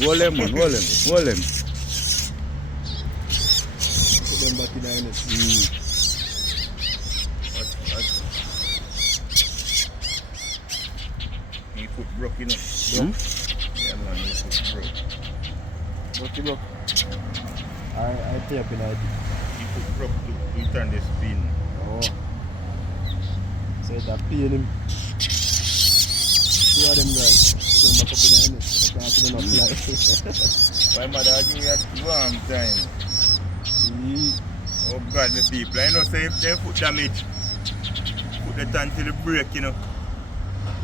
Hold him, man. Hold him. Hold him. Put them back in the net. He foot broke, you know. Yeah, man, he foot broke. Broke. I pay up in it. He foot broke to turn the spin. Oh. So it's a pain him. Two of them guys. Put them back up in the net. I can't see them apply. My mother give me a warm time. Oh God, my people. I know say if they foot damage, put the tan till the break, you know.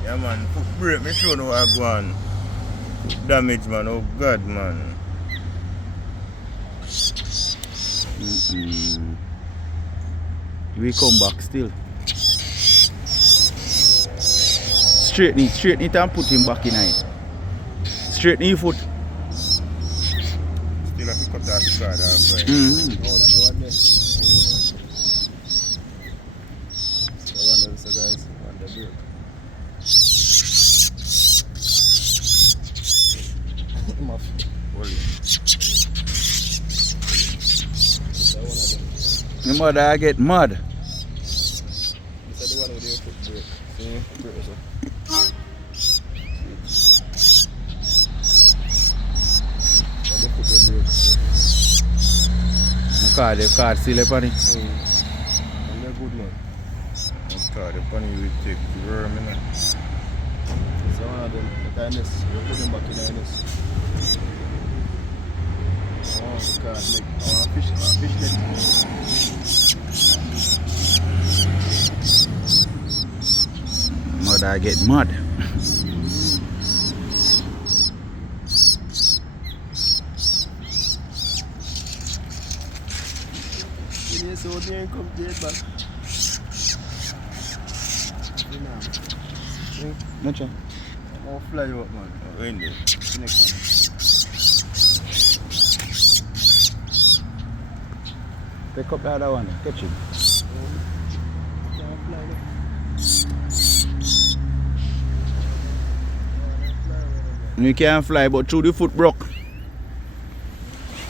Yeah man, foot break, me sure know what I go on. Foot damage man, oh God man. We come back still. Straighten it and put him back in it. Straighten your foot. Still have to cut off the card outside. Oh, that one there. The one there, so guys, on the break. My mother I get mad. This is the one with your foot break. See, break so. The card still upon it. And they're good man. The card upon it will take the worm in it. So one of them, the kindness, we'll put them back in the kindness. Oh God, like, fish net. Mother I get mad. So Odane come get back. Not sure. I'll fly you up, man. When do? Next Pick up the other one, catch him. You can't fly, but through the foot broke.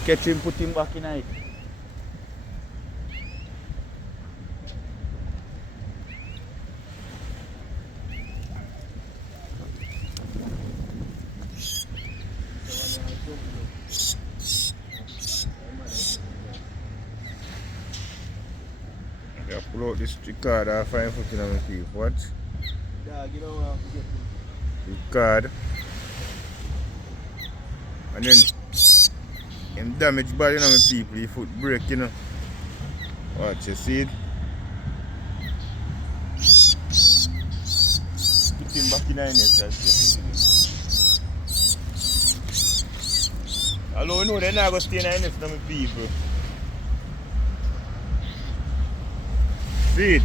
Catch him, put him back in it. Yeah, pull out this card and find footing on my teeth. What? Yeah, get over The card. And then him damage body, you know, my people, the foot break, you know. Watch, you see it? Put him back in the net. Although you know they're not going to stay in the net, my people. See it?